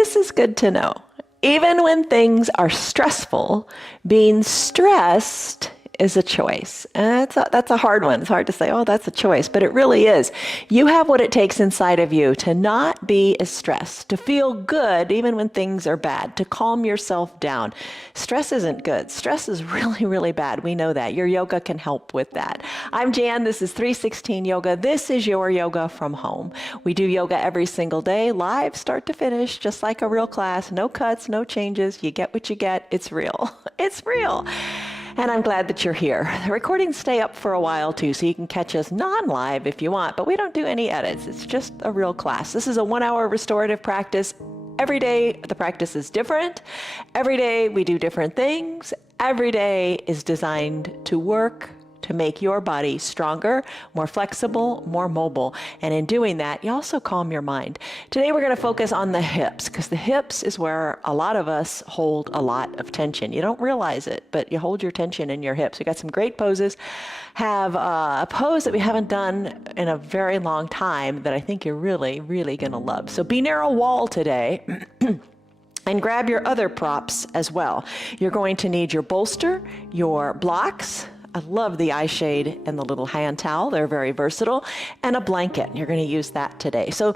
this is good to know. Even when things are stressful, being stressed is a choice. And that's a hard one. It's hard to say, oh, that's a choice, but it really is. You have what it takes inside of you to not be as stressed, to feel good even when things are bad, to calm yourself down. Stress isn't good. Stress is really, really bad. We know that. Your yoga can help with that. I'm Jan. This is 316 Yoga. This is your yoga from home. We do yoga every single day, live, start to finish, just like a real class. No cuts, no changes. You get what you get. It's real. It's real. And I'm glad that you're here. The recordings stay up for a while too, so you can catch us non-live if you want, but we don't do any edits. It's just a real class. This is a 1-hour restorative practice. Every day the practice is different. Every day we do different things. Every day is designed to work, to make your body stronger, more flexible, more mobile. And in doing that, you also calm your mind. Today we're going to focus on the hips, because the hips is where a lot of us hold a lot of tension. You don't realize it, but you hold your tension in your hips. We got some great poses. Have a pose that we haven't done in a very long time that I think you're really, really going to love. So be near a wall today. And grab your other props as well. You're going to need your bolster, your blocks. I love the eye shade and the little hand towel. They're very versatile. And a blanket. You're going to use that today. So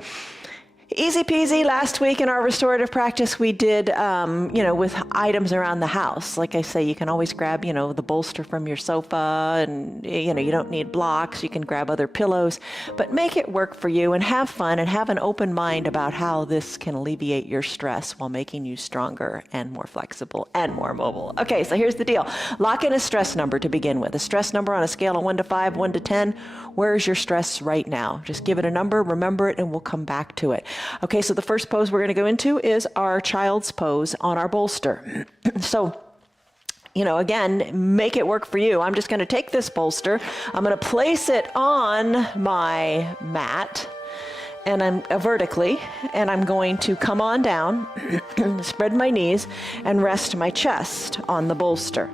easy peasy. Last week in our restorative practice, we did, with items around the house. Like I say, you can always grab, the bolster from your sofa, and, you don't need blocks. You can grab other pillows, but make it work for you and have fun and have an open mind about how this can alleviate your stress while making you stronger and more flexible and more mobile. Okay, so here's the deal. Lock in a stress number to begin with. A stress number on a scale of 1 to 5, 1 to 10. Where's your stress right now? Just give it a number, remember it, and we'll come back to it. Okay, so the first pose we're going to go into is our child's pose on our bolster. So, again, make it work for you. I'm just going to take this bolster. I'm going to place it on my mat, and I'm vertically, and I'm going to come on down, spread my knees, and rest my chest on the bolster.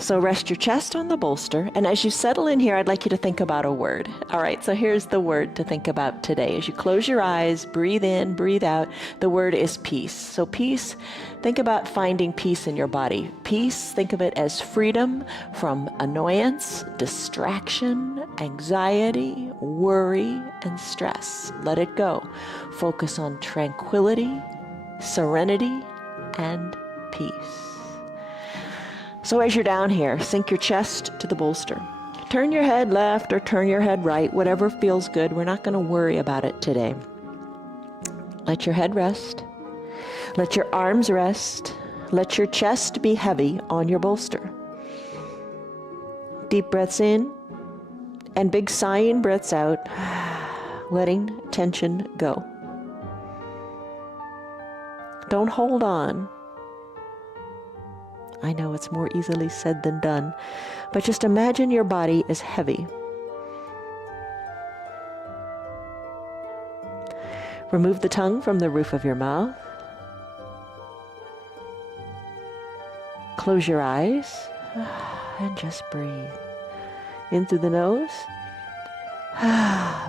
So rest your chest on the bolster, and as you settle in here, I'd like you to think about a word. All right, so here's the word to think about today. As you close your eyes, breathe in, breathe out, the word is peace. So peace, think about finding peace in your body. Peace, think of it as freedom from annoyance, distraction, anxiety, worry, and stress. Let it go. Focus on tranquility, serenity, and peace. So as you're down here, sink your chest to the bolster. Turn your head left or turn your head right, whatever feels good. We're not going to worry about it today. Let your head rest. Let your arms rest. Let your chest be heavy on your bolster. Deep breaths in and big sighing breaths out, letting tension go. Don't hold on. I know it's more easily said than done, but just imagine your body is heavy. Remove the tongue from the roof of your mouth. Close your eyes and just breathe. In through the nose.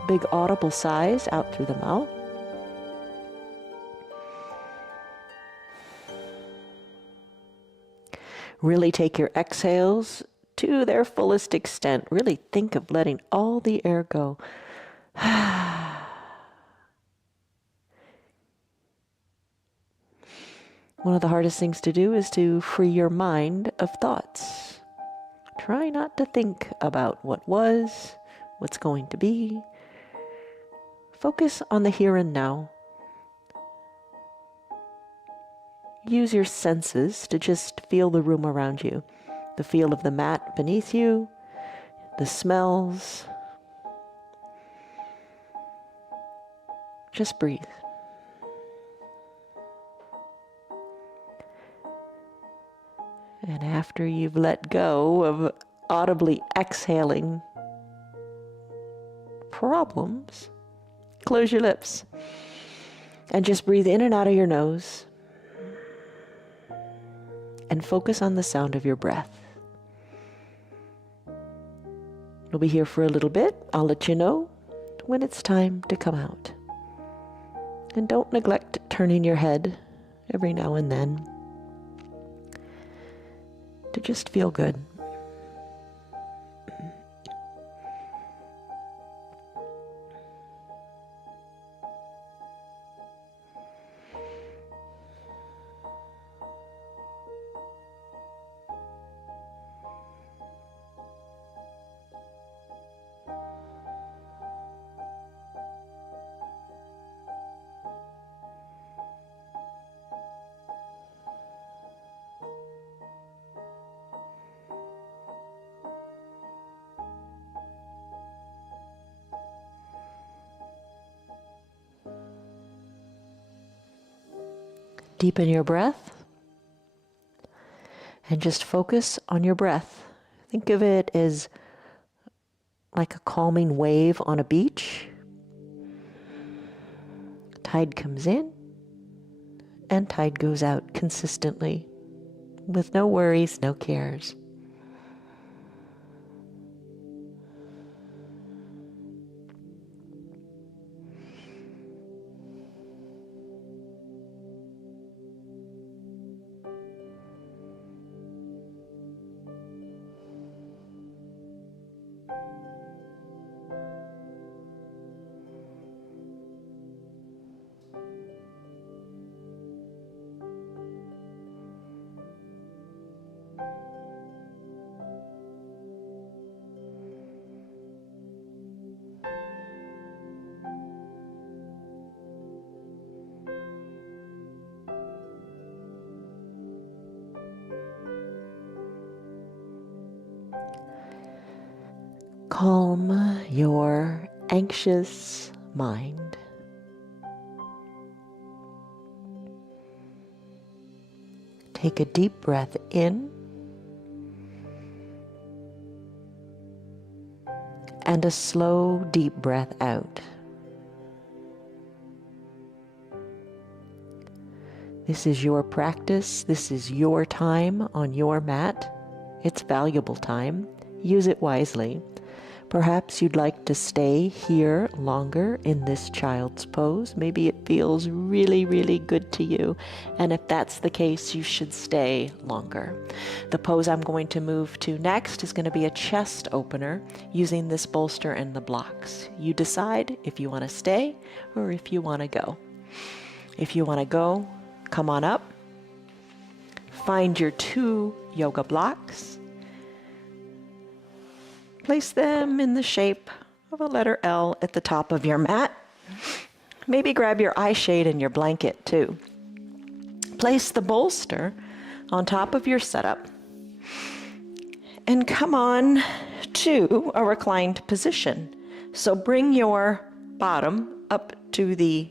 Big audible sighs out through the mouth. Really take your exhales to their fullest extent. Really think of letting all the air go. One of the hardest things to do is to free your mind of thoughts. Try not to think about what was, what's going to be. Focus on the here and now. Use your senses to just feel the room around you. The feel of the mat beneath you, the smells. Just breathe. And after you've let go of audibly exhaling problems, close your lips and just breathe in and out of your nose. And focus on the sound of your breath. We'll be here for a little bit. I'll let you know when it's time to come out. And don't neglect turning your head every now and then to just feel good. Deepen your breath and just focus on your breath. Think of it as like a calming wave on a beach. Tide comes in and tide goes out consistently with no worries, no cares. Calm your anxious mind. Take a deep breath in and a slow, deep breath out. This is your practice. This is your time on your mat. It's valuable time. Use it wisely. Perhaps you'd like to stay here longer in this child's pose. Maybe it feels really, really good to you. And if that's the case, you should stay longer. The pose I'm going to move to next is going to be a chest opener using this bolster and the blocks. You decide if you want to stay or if you want to go. If you want to go, come on up. Find your 2 yoga blocks. Place them in the shape of a letter L at the top of your mat. Maybe grab your eye shade and your blanket too. Place the bolster on top of your setup and come on to a reclined position. So bring your bottom up to the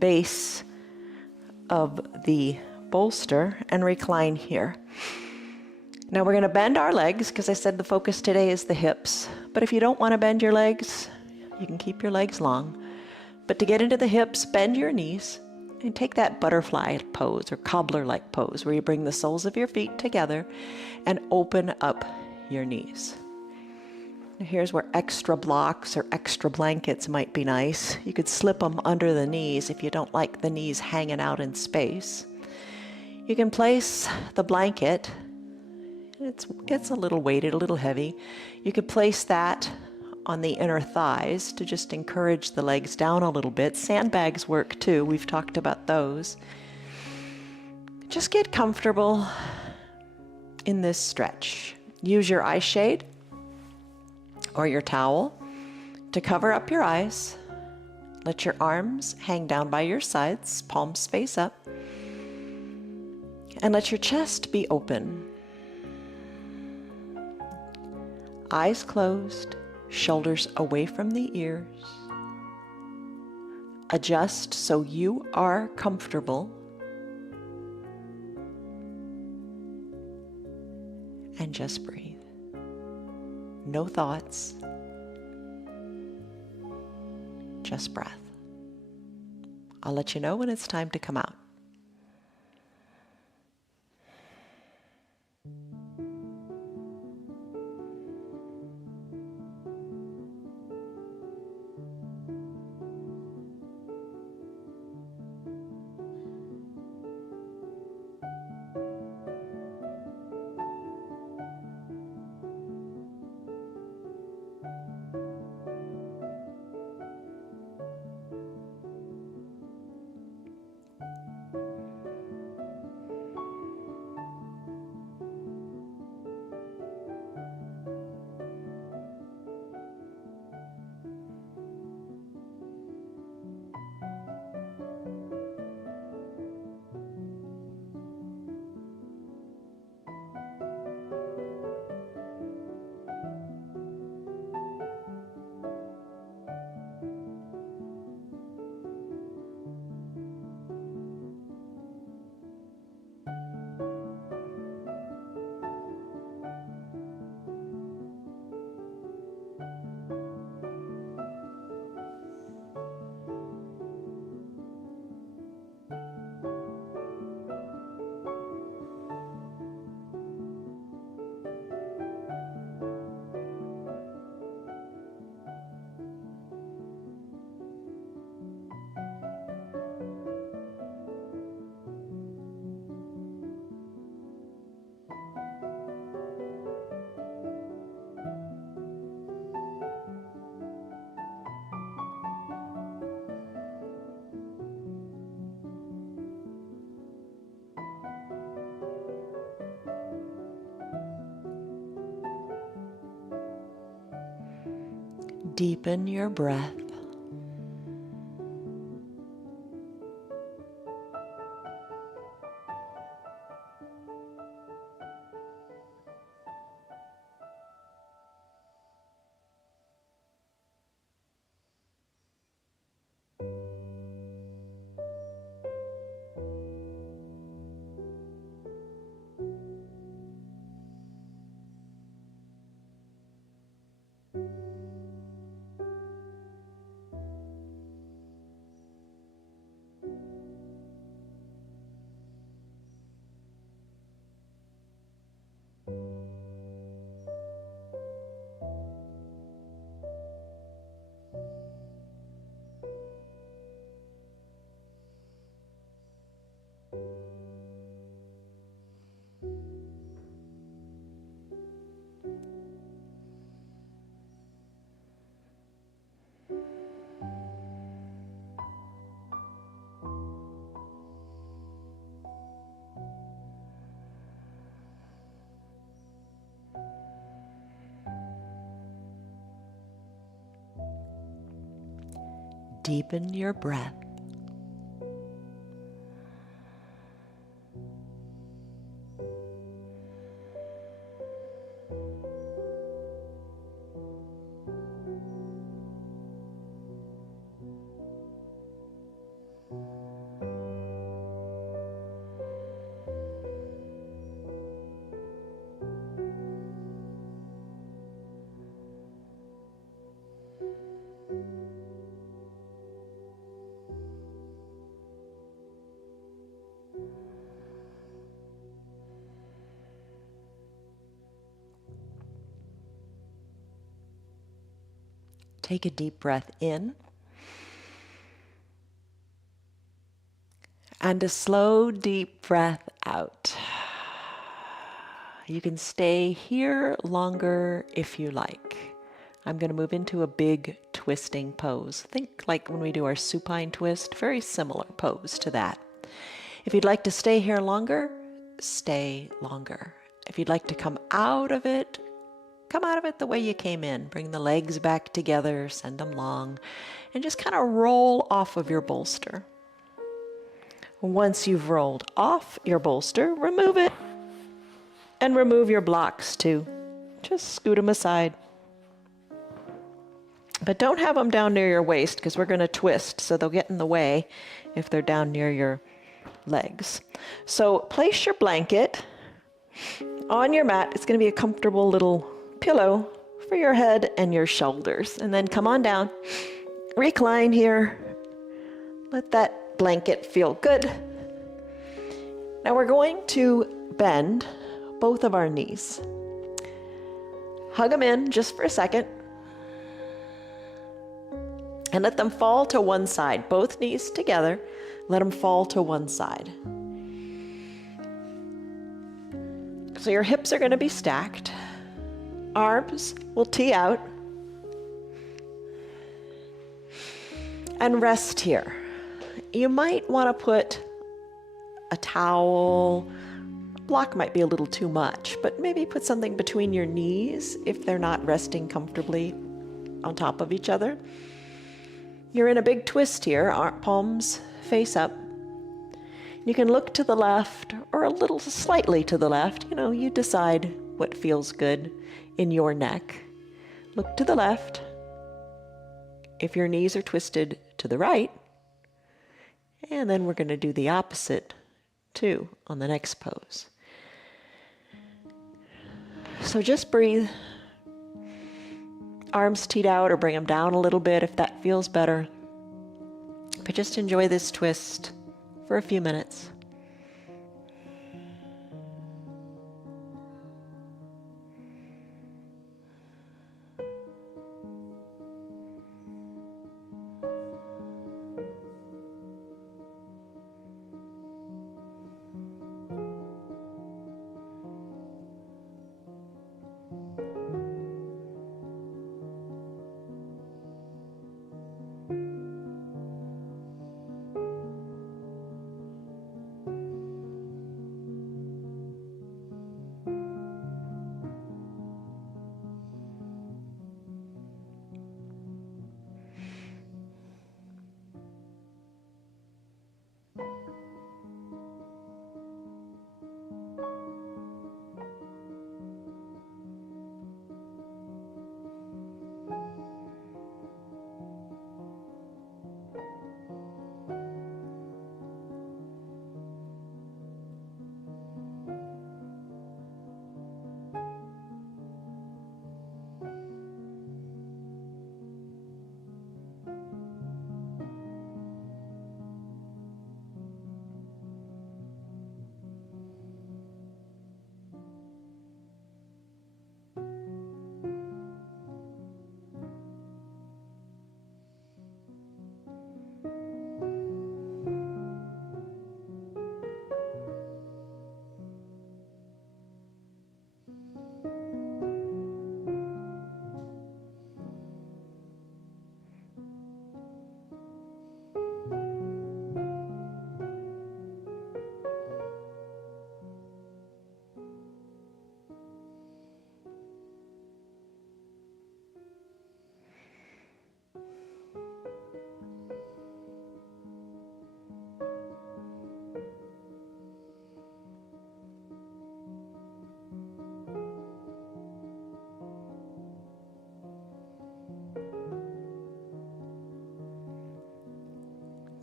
base of the bolster and recline here. Now we're going to bend our legs because I said the focus today is the hips. But if you don't want to bend your legs, you can keep your legs long. But to get into the hips, bend your knees and take that butterfly pose or cobbler-like pose where you bring the soles of your feet together and open up your knees. Now here's where extra blocks or extra blankets might be nice. You could slip them under the knees if you don't like the knees hanging out in space. You can place the blanket. It gets a little weighted, a little heavy. You could place that on the inner thighs to just encourage the legs down a little bit. Sandbags work too. We've talked about those. Just get comfortable in this stretch. Use your eye shade or your towel to cover up your eyes. Let your arms hang down by your sides, palms face up. And let your chest be open. Eyes closed, shoulders away from the ears. Adjust so you are comfortable. And just breathe. No thoughts. Just breath. I'll let you know when it's time to come out. Deepen your breath. Deepen your breath. Take a deep breath in and a slow, deep breath out. You can stay here longer if you like. I'm going to move into a big twisting pose. Think like when we do our supine twist, very similar pose to that. If you'd like to stay here longer, stay longer. If you'd like to come out of it the way you came in. Bring the legs back together, send them long, and just kind of roll off of your bolster. Once you've rolled off your bolster, remove it and remove your blocks too. Just scoot them aside. But don't have them down near your waist because we're going to twist, so they'll get in the way if they're down near your legs. So place your blanket on your mat. It's going to be a comfortable little pillow for your head and your shoulders. And then come on down, recline here. Let that blanket feel good. Now we're going to bend both of our knees. Hug them in just for a second. And let them fall to one side. Both knees together. Let them fall to one side. So your hips are going to be stacked. Arms will tee out. And rest here. You might want to put a towel. A block might be a little too much, but maybe put something between your knees if they're not resting comfortably on top of each other. You're in a big twist here, palms face up. You can look to the left or a little slightly to the left. You decide what feels good in your neck. Look to the left. If your knees are twisted to the right, and then we're going to do the opposite too on the next pose. So just breathe. Arms teed out or bring them down a little bit if that feels better. But just enjoy this twist for a few minutes.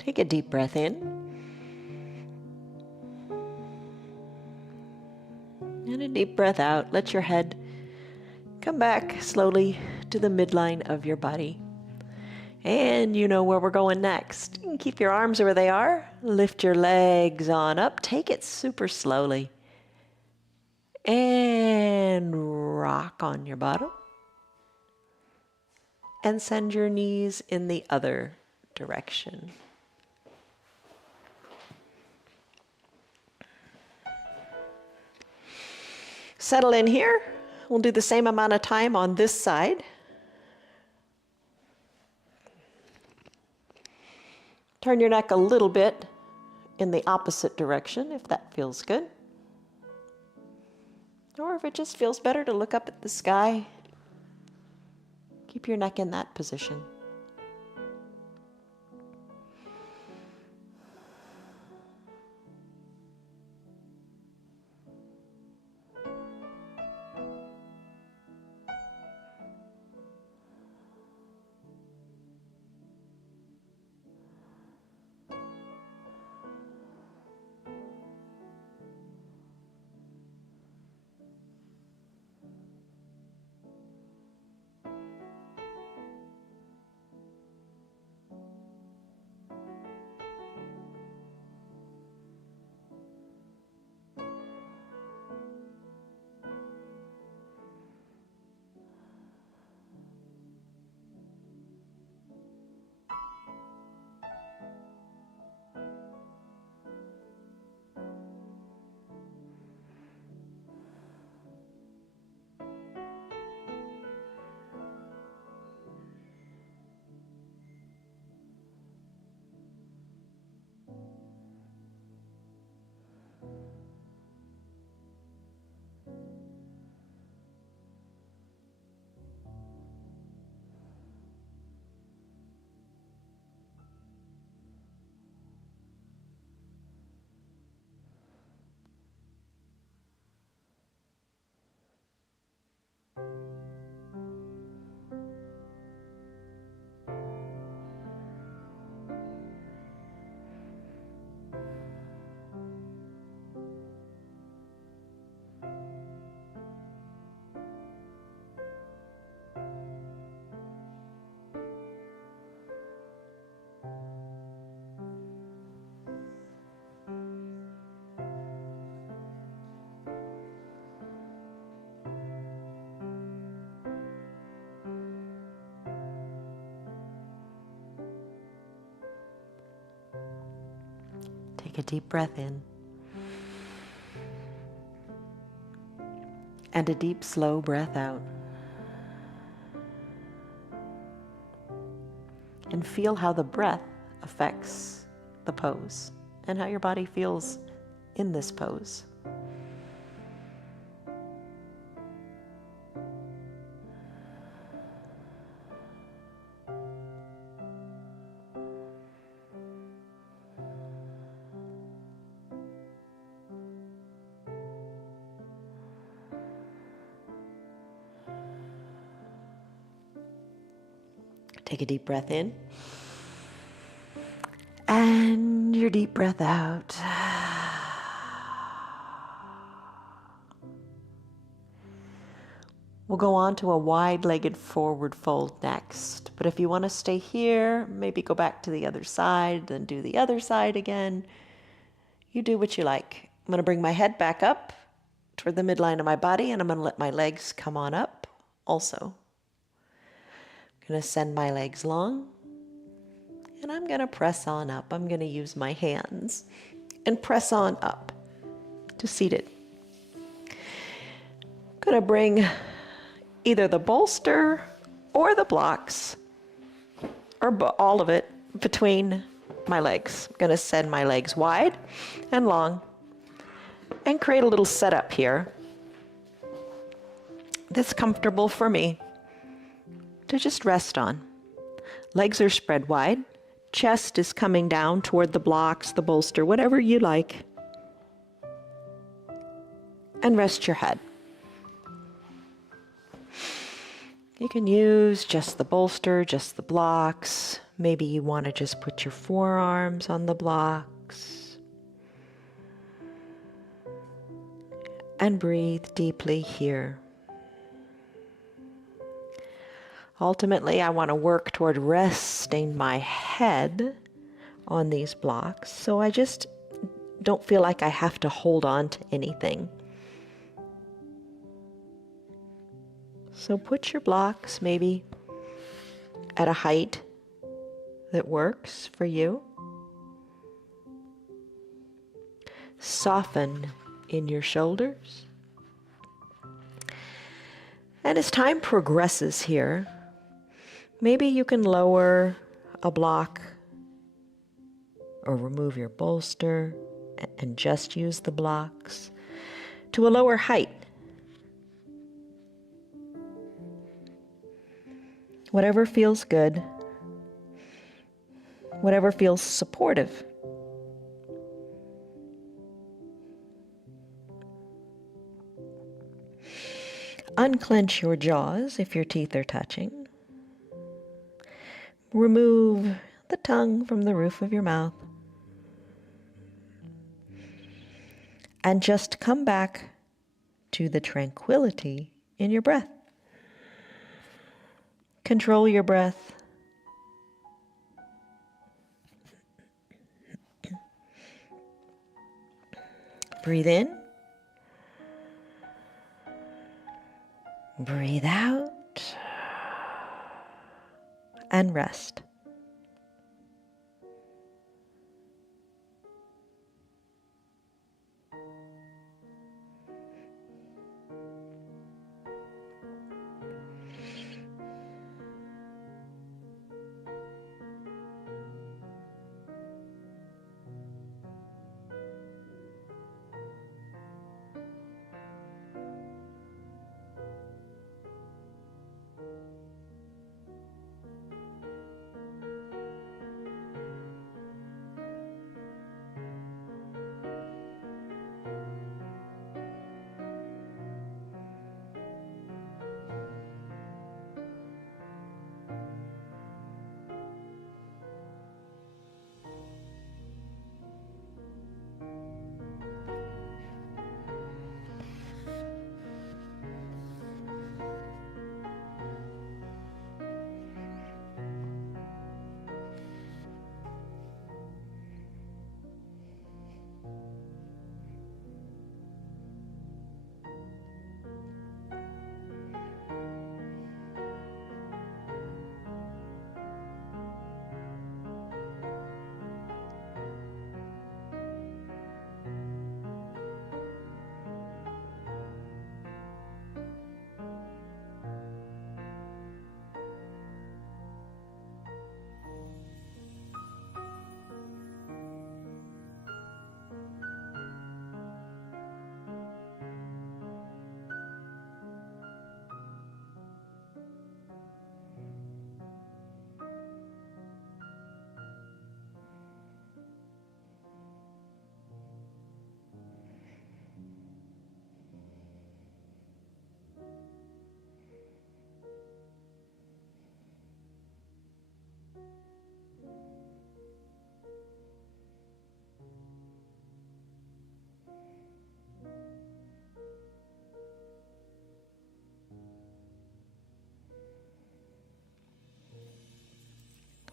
Take a deep breath in. And a deep breath out. Let your head come back slowly to the midline of your body. And you know where we're going next. You can keep your arms where they are. Lift your legs on up. Take it super slowly. And rock on your bottom. And send your knees in the other direction. Settle in here. We'll do the same amount of time on this side. Turn your neck a little bit in the opposite direction if that feels good. Or if it just feels better to look up at the sky, keep your neck in that position. Take a deep breath in. And a deep, slow breath out. And feel how the breath affects the pose and how your body feels in this pose. Take a deep breath in. And your deep breath out. We'll go on to a wide-legged forward fold next. But if you want to stay here, maybe go back to the other side, then do the other side again. You do what you like. I'm going to bring my head back up toward the midline of my body, and I'm going to let my legs come on up also. I'm going to send my legs long, and I'm going to press on up. I'm going to use my hands and press on up to seated. I'm going to bring either the bolster or the blocks, or all of it, between my legs. I'm going to send my legs wide and long and create a little setup here that's comfortable for me to just rest on. Legs are spread wide. Chest is coming down toward the blocks, the bolster, whatever you like. And rest your head. You can use just the bolster, just the blocks. Maybe you want to just put your forearms on the blocks and breathe deeply here. Ultimately, I want to work toward resting my head on these blocks, so I just don't feel like I have to hold on to anything. So put your blocks maybe at a height that works for you. Soften in your shoulders. And as time progresses here, maybe you can lower a block or remove your bolster and just use the blocks to a lower height. Whatever feels good, whatever feels supportive. Unclench your jaws if your teeth are touching. Remove the tongue from the roof of your mouth. And just come back to the tranquility in your breath. Control your breath. Breathe in. Breathe out. And rest.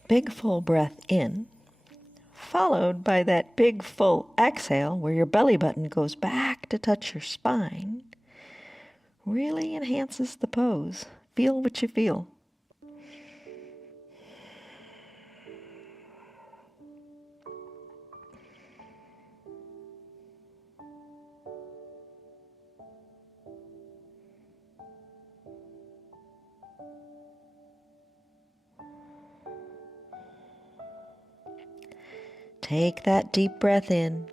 Big full breath in, followed by that big full exhale where your belly button goes back to touch your spine, really enhances the pose. Feel what you feel. Take that deep breath in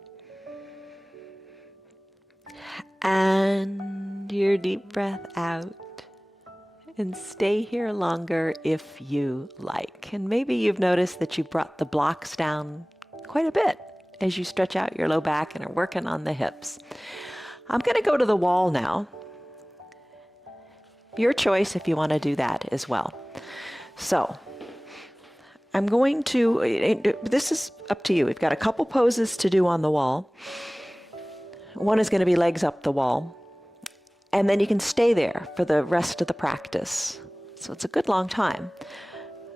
and your deep breath out, and stay here longer if you like. And maybe you've noticed that you brought the blocks down quite a bit as you stretch out your low back and are working on the hips. I'm going to go to the wall now. Your choice if you want to do that as well. So I'm going to, this is up to you. We've got a couple poses to do on the wall. One is going to be legs up the wall. And then you can stay there for the rest of the practice. So it's a good long time.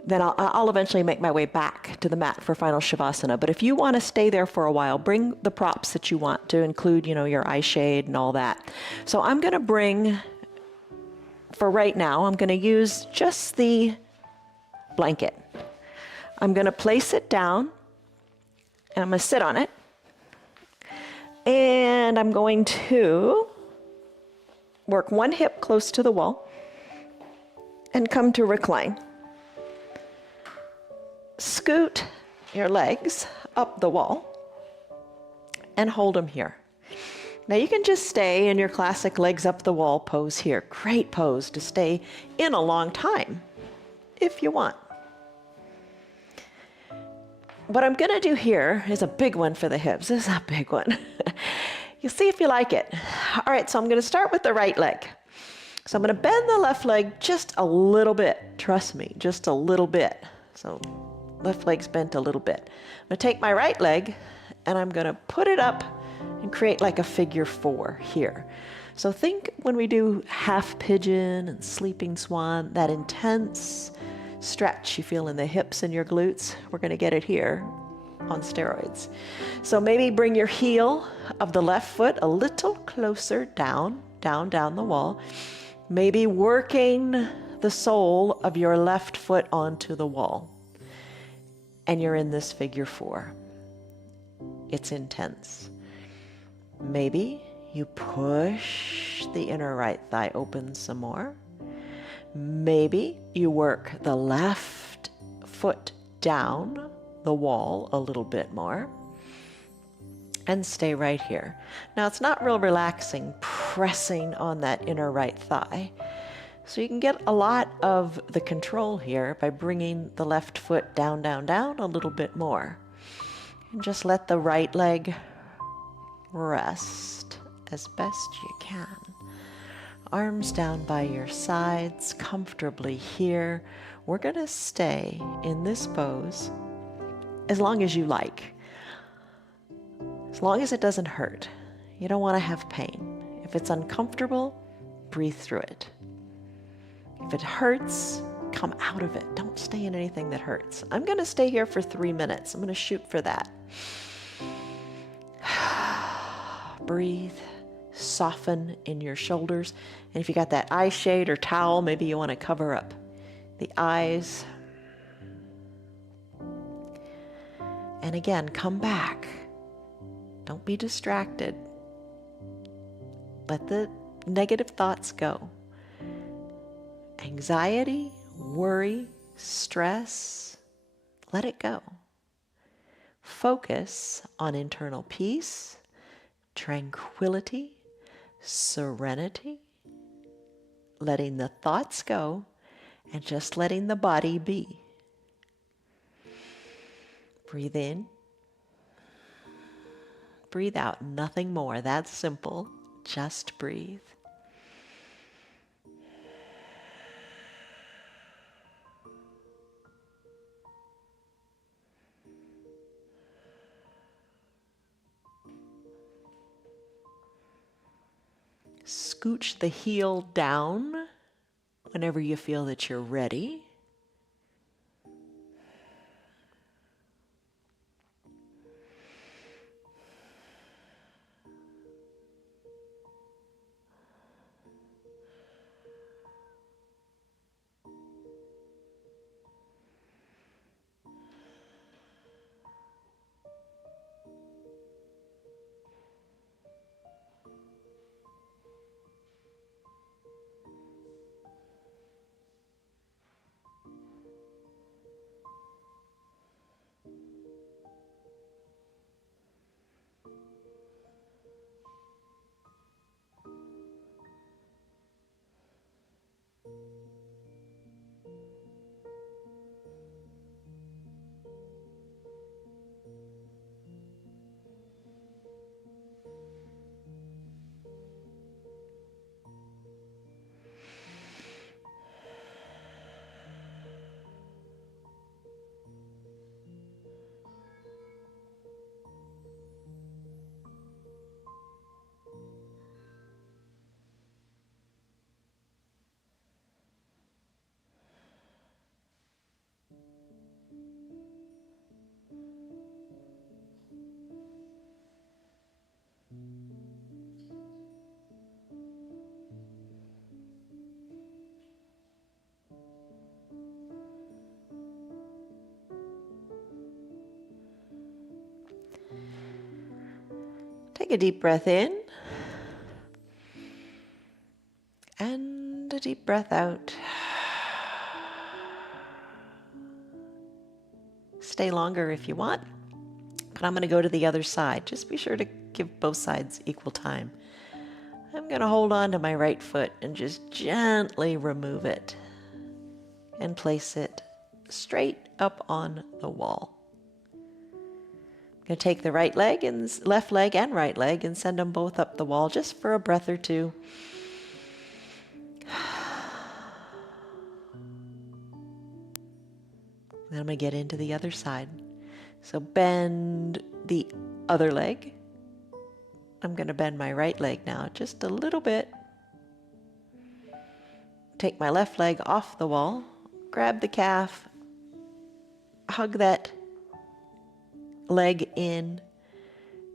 Then I'll eventually make my way back to the mat for final Shavasana. But if you want to stay there for a while, bring the props that you want to include, your eye shade and all that. So I'm going to bring, for right now, I'm going to use just the blanket. I'm going to place it down and I'm going to sit on it. And I'm going to work one hip close to the wall and come to recline. Scoot your legs up the wall and hold them here. Now you can just stay in your classic legs up the wall pose here. Great pose to stay in a long time if you want. What I'm going to do here is a big one for the hips. This is a big one. You'll see if you like it. All right, so I'm going to start with the right leg. So I'm going to bend the left leg just a little bit. Trust me, just a little bit. So left leg's bent a little bit. I'm going to take my right leg and I'm going to put it up and create like a figure 4 here. So think when we do half pigeon and sleeping swan, that intense stretch you feel in the hips and your glutes, we're going to get it here on steroids. So maybe bring your heel of the left foot a little closer down the wall. Maybe working the sole of your left foot onto the wall. And you're in this figure 4. It's intense. Maybe you push the inner right thigh open some more. Maybe you work the left foot down the wall a little bit more and stay right here. Now it's not real relaxing pressing on that inner right thigh. So you can get a lot of the control here by bringing the left foot down a little bit more. And just let the right leg rest as best you can. Arms down by your sides, comfortably here. We're going to stay in this pose as long as you like. As long as it doesn't hurt. You don't want to have pain. If it's uncomfortable, breathe through it. If it hurts, come out of it. Don't stay in anything that hurts. I'm going to stay here for 3 minutes. I'm going to shoot for that. Breathe. Soften in your shoulders. And if you got that eye shade or towel, maybe you want to cover up the eyes. And again, come back. Don't be distracted. Let the negative thoughts go. Anxiety, worry, stress, let it go. Focus on internal peace, tranquility, serenity, letting the thoughts go and just letting the body be. Breathe in. Breathe out. Nothing more. That's simple. Just breathe. Scooch the heel down whenever you feel that you're ready. Take a deep breath in and a deep breath out. Stay longer if you want, but I'm going to go to the other side. Just be sure to give both sides equal time. I'm going to hold on to my right foot and just gently remove it and place it straight up on the wall. I'm going to take the right leg and left leg and right leg and send them both up the wall just for a breath or two. Then I'm going to get into the other side. So bend the other leg. I'm going to bend my right leg now just a little bit. Take my left leg off the wall, grab the calf, hug that leg in,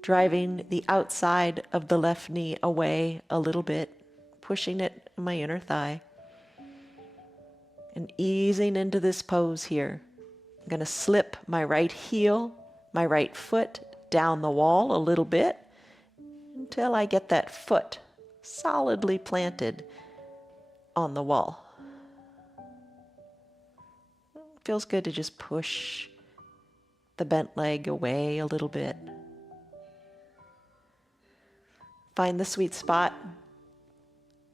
driving the outside of the left knee away a little bit, pushing it in my inner thigh, and easing into this pose here. I'm going to slip my right heel, my right foot down the wall a little bit until I get that foot solidly planted on the wall. It feels good to just push the bent leg away a little bit. Find the sweet spot,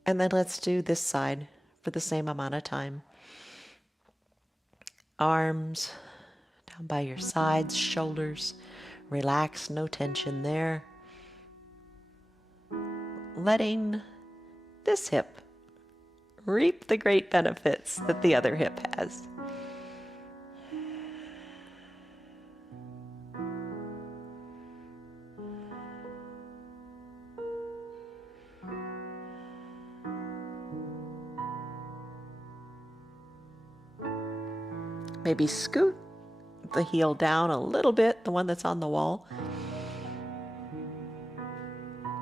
and then let's do this side for the same amount of time. Arms down by your sides, shoulders, relax, no tension there. Letting this hip reap the great benefits that the other hip has. Maybe scoot the heel down a little bit, the one that's on the wall.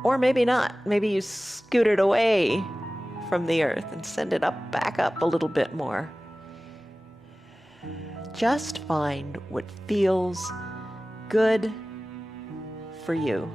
Or maybe not. Maybe you scoot it away from the earth and send it back up a little bit more. Just find what feels good for you.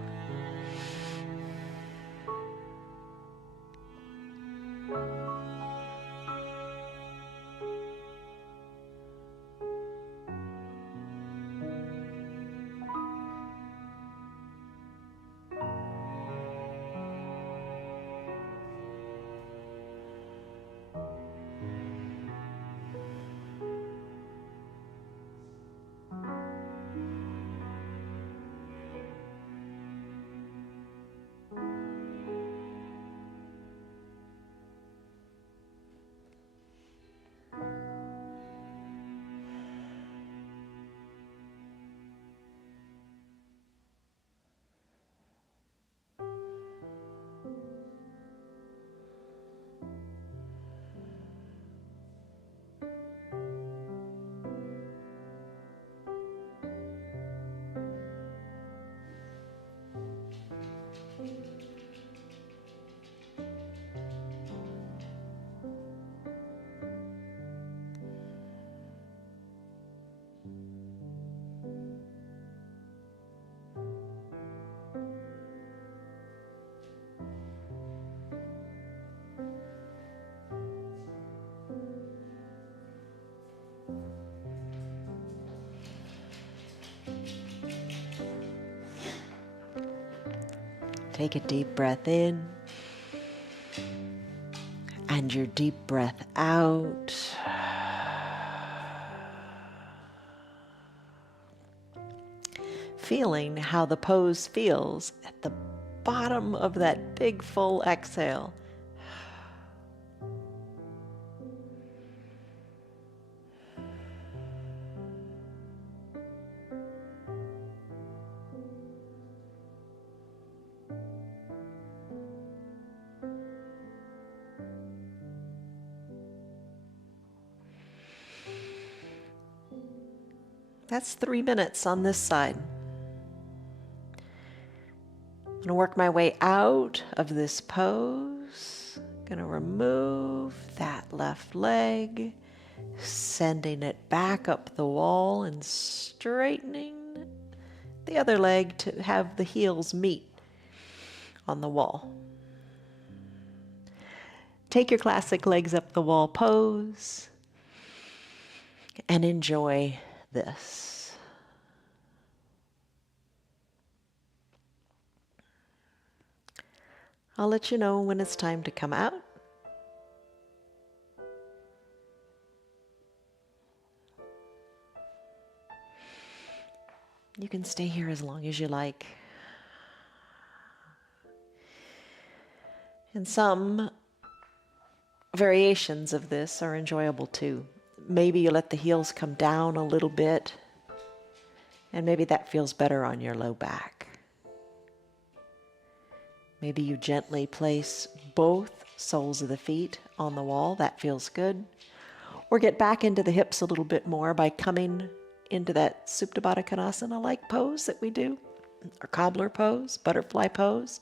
Take a deep breath in and your deep breath out. Feeling how the pose feels at the bottom of that big full exhale. That's 3 minutes on this side. I'm going to work my way out of this pose. Going to remove that left leg, sending it back up the wall and straightening the other leg to have the heels meet. on the wall. Take your classic legs up the wall pose and enjoy this. I'll let you know when it's time to come out. You can stay here as long as you like. And some variations of this are enjoyable too. Maybe you let the heels come down a little bit, and maybe that feels better on your low back. Maybe you gently place both soles of the feet on the wall. That feels good. Or get back into the hips a little bit more by coming into that Supta Baddha Konasana-like pose that we do, or cobbler pose, butterfly pose,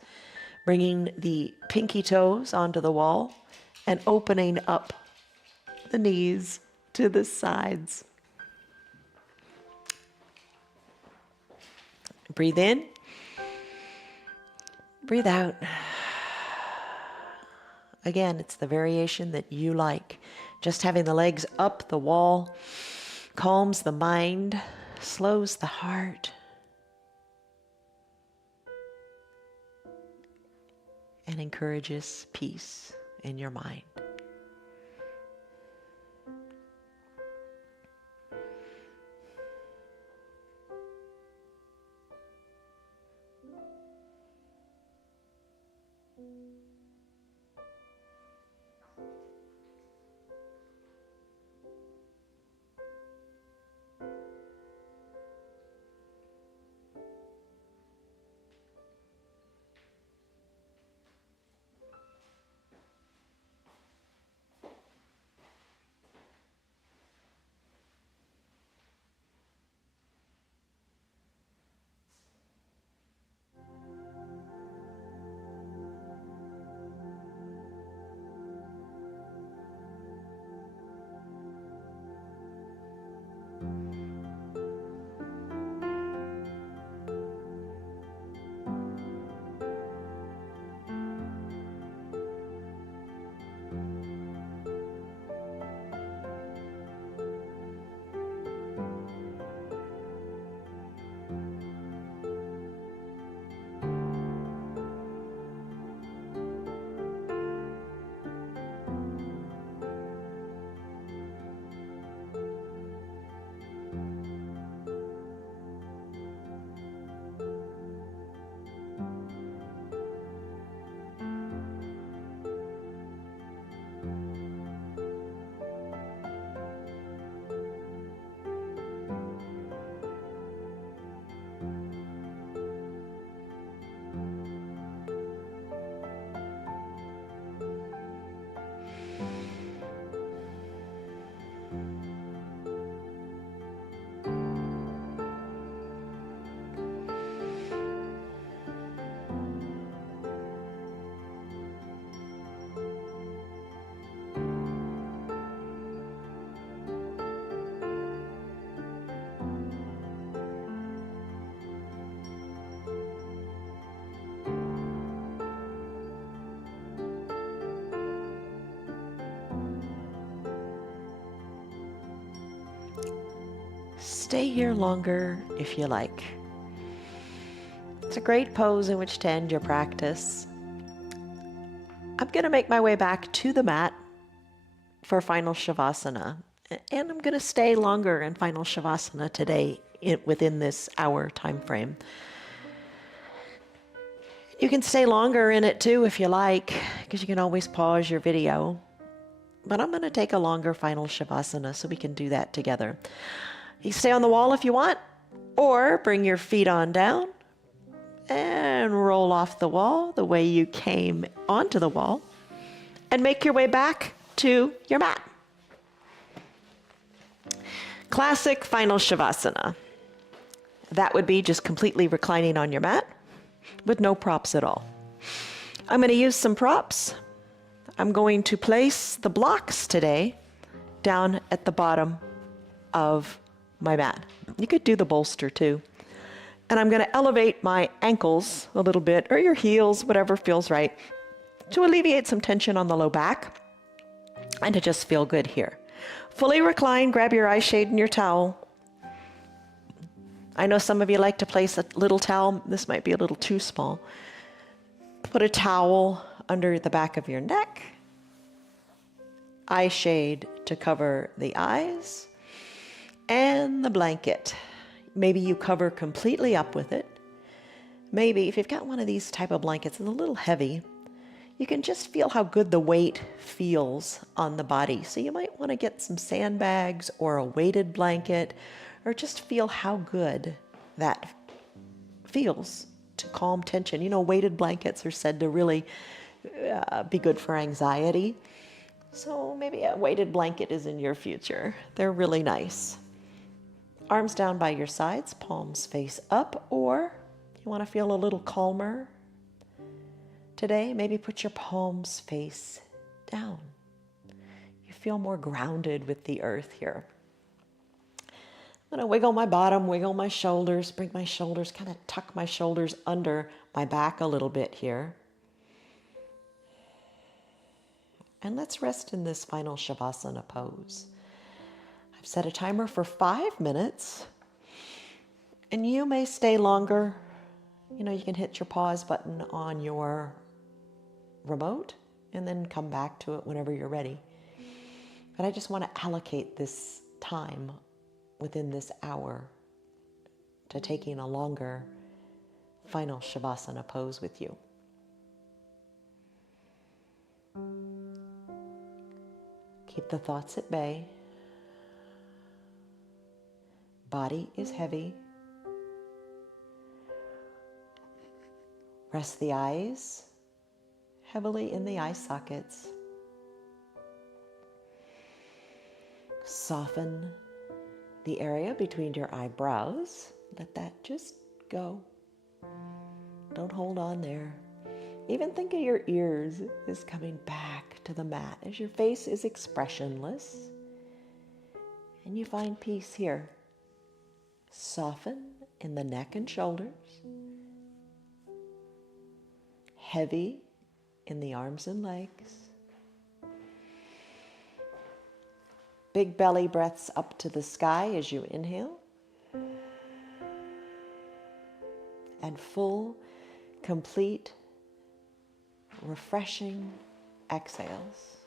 bringing the pinky toes onto the wall and opening up the knees to the sides. Breathe in, breathe out. Again, it's the variation that you like. Just having the legs up the wall calms the mind, slows the heart, and encourages peace in your mind. Stay here longer if you like. It's a great pose in which to end your practice. I'm going to make my way back to the mat for final Shavasana. And I'm going to stay longer in final Shavasana today within this hour time frame. You can stay longer in it too if you like, because you can always pause your video. But I'm going to take a longer final Shavasana so we can do that together. You stay on the wall if you want, or bring your feet on down and roll off the wall the way you came onto the wall and make your way back to your mat. Classic final Shavasana. That would be just completely reclining on your mat with no props at all. I'm going to use some props. I'm going to place the blocks today down at the bottom of my mat. You could do the bolster too. And I'm going to elevate my ankles a little bit, or your heels, whatever feels right, to alleviate some tension on the low back and to just feel good here. Fully recline, grab your eye shade and your towel. I know some of you like to place a little towel. This might be a little too small. Put a towel under the back of your neck. Eye shade to cover the eyes. And the blanket. Maybe you cover completely up with it. Maybe if you've got one of these type of blankets, it's a little heavy, you can just feel how good the weight feels on the body. So you might want to get some sandbags or a weighted blanket, or just feel how good that feels to calm tension. You know, weighted blankets are said to really be good for anxiety. So maybe a weighted blanket is in your future. They're really nice. Arms down by your sides, palms face up, or you want to feel a little calmer today, maybe put your palms face down. You feel more grounded with the earth here. I'm going to wiggle my bottom, wiggle my shoulders, bring my shoulders, kind of tuck my shoulders under my back a little bit here. And let's rest in this final Shavasana pose. I've set a timer for 5 minutes, and you may stay longer. You know, you can hit your pause button on your remote and then come back to it whenever you're ready. But I just want to allocate this time within this hour to taking a longer final Shavasana pose with you. Keep the thoughts at bay. Body is heavy. Rest the eyes heavily in the eye sockets. Soften the area between your eyebrows. Let that just go. Don't hold on there. Even think of your ears as coming back to the mat as your face is expressionless. And you find peace here. Soften in the neck and shoulders. Heavy in the arms and legs. Big belly breaths up to the sky as you inhale. And full, complete, refreshing exhales.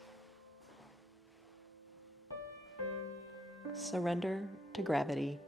Surrender to gravity.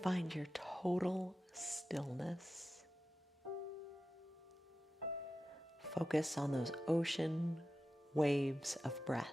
Find your total stillness. Focus on those ocean waves of breath.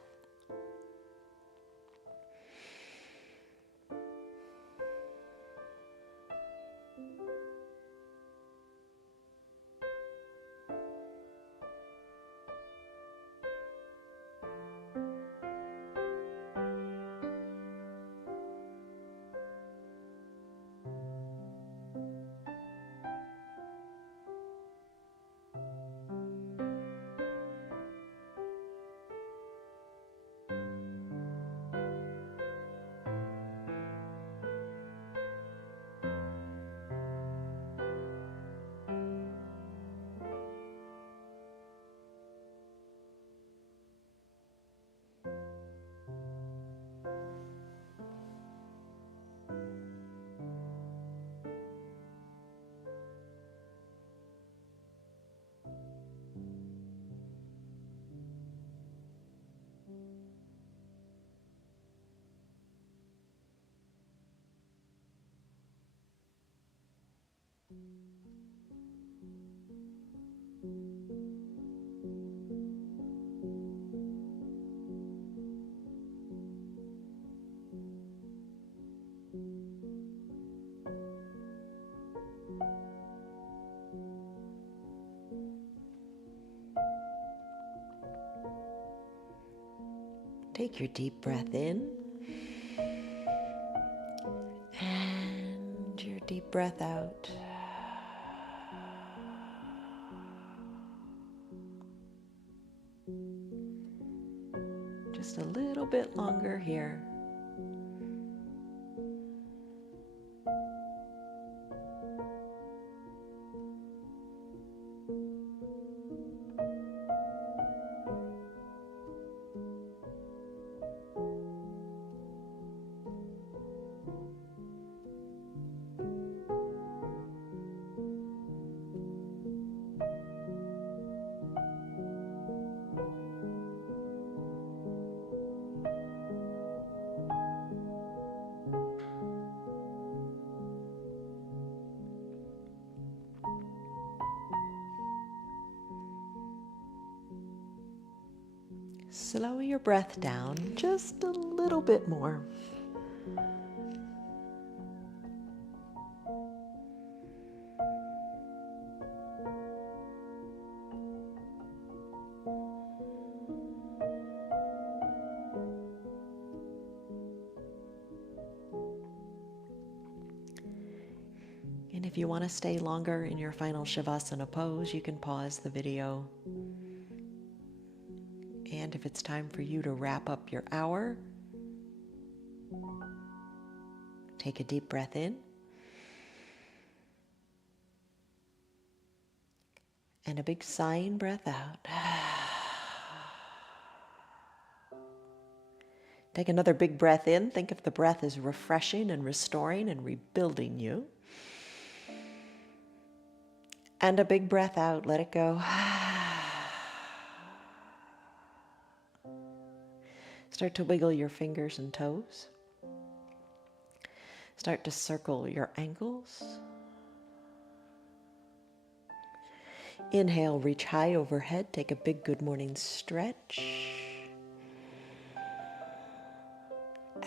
Take your deep breath in and your deep breath out. Just a little bit longer here. Slow your breath down just a little bit more. And if you want to stay longer in your final Shavasana pose, you can pause the video. And if it's time for you to wrap up your hour, take a deep breath in. And a big sighing breath out. Take another big breath in. Think if the breath is refreshing and restoring and rebuilding you. And a big breath out. Let it go. Start to wiggle your fingers and toes. Start to circle your ankles. Inhale, reach high overhead. Take a big good morning stretch.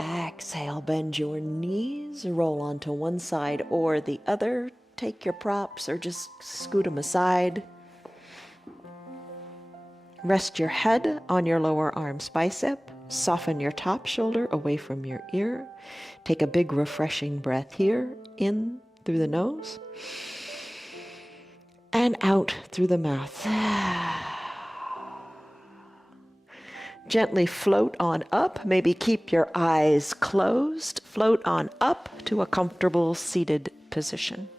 Exhale, bend your knees. Roll onto one side or the other. Take your props or just scoot them aside. Rest your head on your lower arm's bicep. Soften your top shoulder away from your ear. Take a big refreshing breath here, in through the nose and out through the mouth. Gently float on up. Maybe keep your eyes closed. Float on up to a comfortable seated position.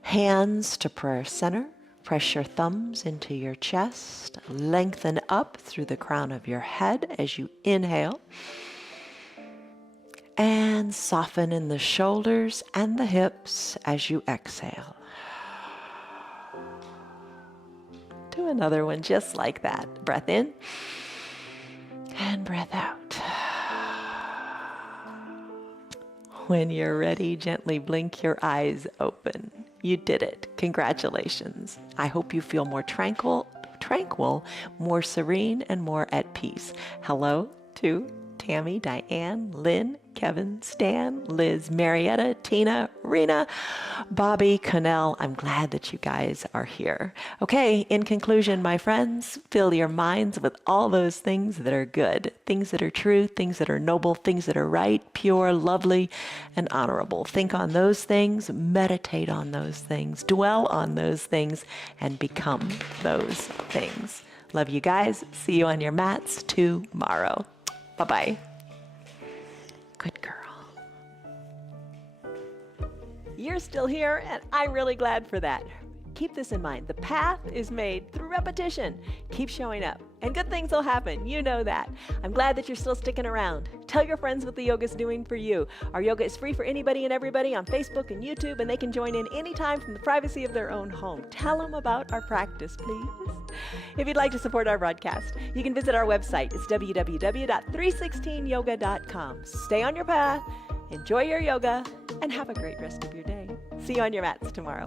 Hands to prayer center. Press your thumbs into your chest. Lengthen up through the crown of your head as you inhale. And soften in the shoulders and the hips as you exhale. Do another one just like that. Breath in and breath out. When you're ready, gently blink your eyes open. You did it. Congratulations. I hope you feel more tranquil, more serene, and more at peace. Hello to Tammy, Diane, Lynn, Kevin, Stan, Liz, Marietta, Tina, Rena, Bobby, Connell. I'm glad that you guys are here. Okay, in conclusion, my friends, fill your minds with all those things that are good, things that are true, things that are noble, things that are right, pure, lovely, and honorable. Think on those things, meditate on those things, dwell on those things, and become those things. Love you guys. See you on your mats tomorrow. Bye-bye. Good girl. You're still here, and I'm really glad for that. Keep this in mind. The path is made through repetition. Keep showing up, and good things will happen. You know that. I'm glad that you're still sticking around. Tell your friends what the yoga's doing for you. Our yoga is free for anybody and everybody on Facebook and YouTube, and they can join in anytime from the privacy of their own home. Tell them about our practice, please. If you'd like to support our broadcast, you can visit our website. It's www.316yoga.com. Stay on your path, enjoy your yoga, and have a great rest of your day. See you on your mats tomorrow.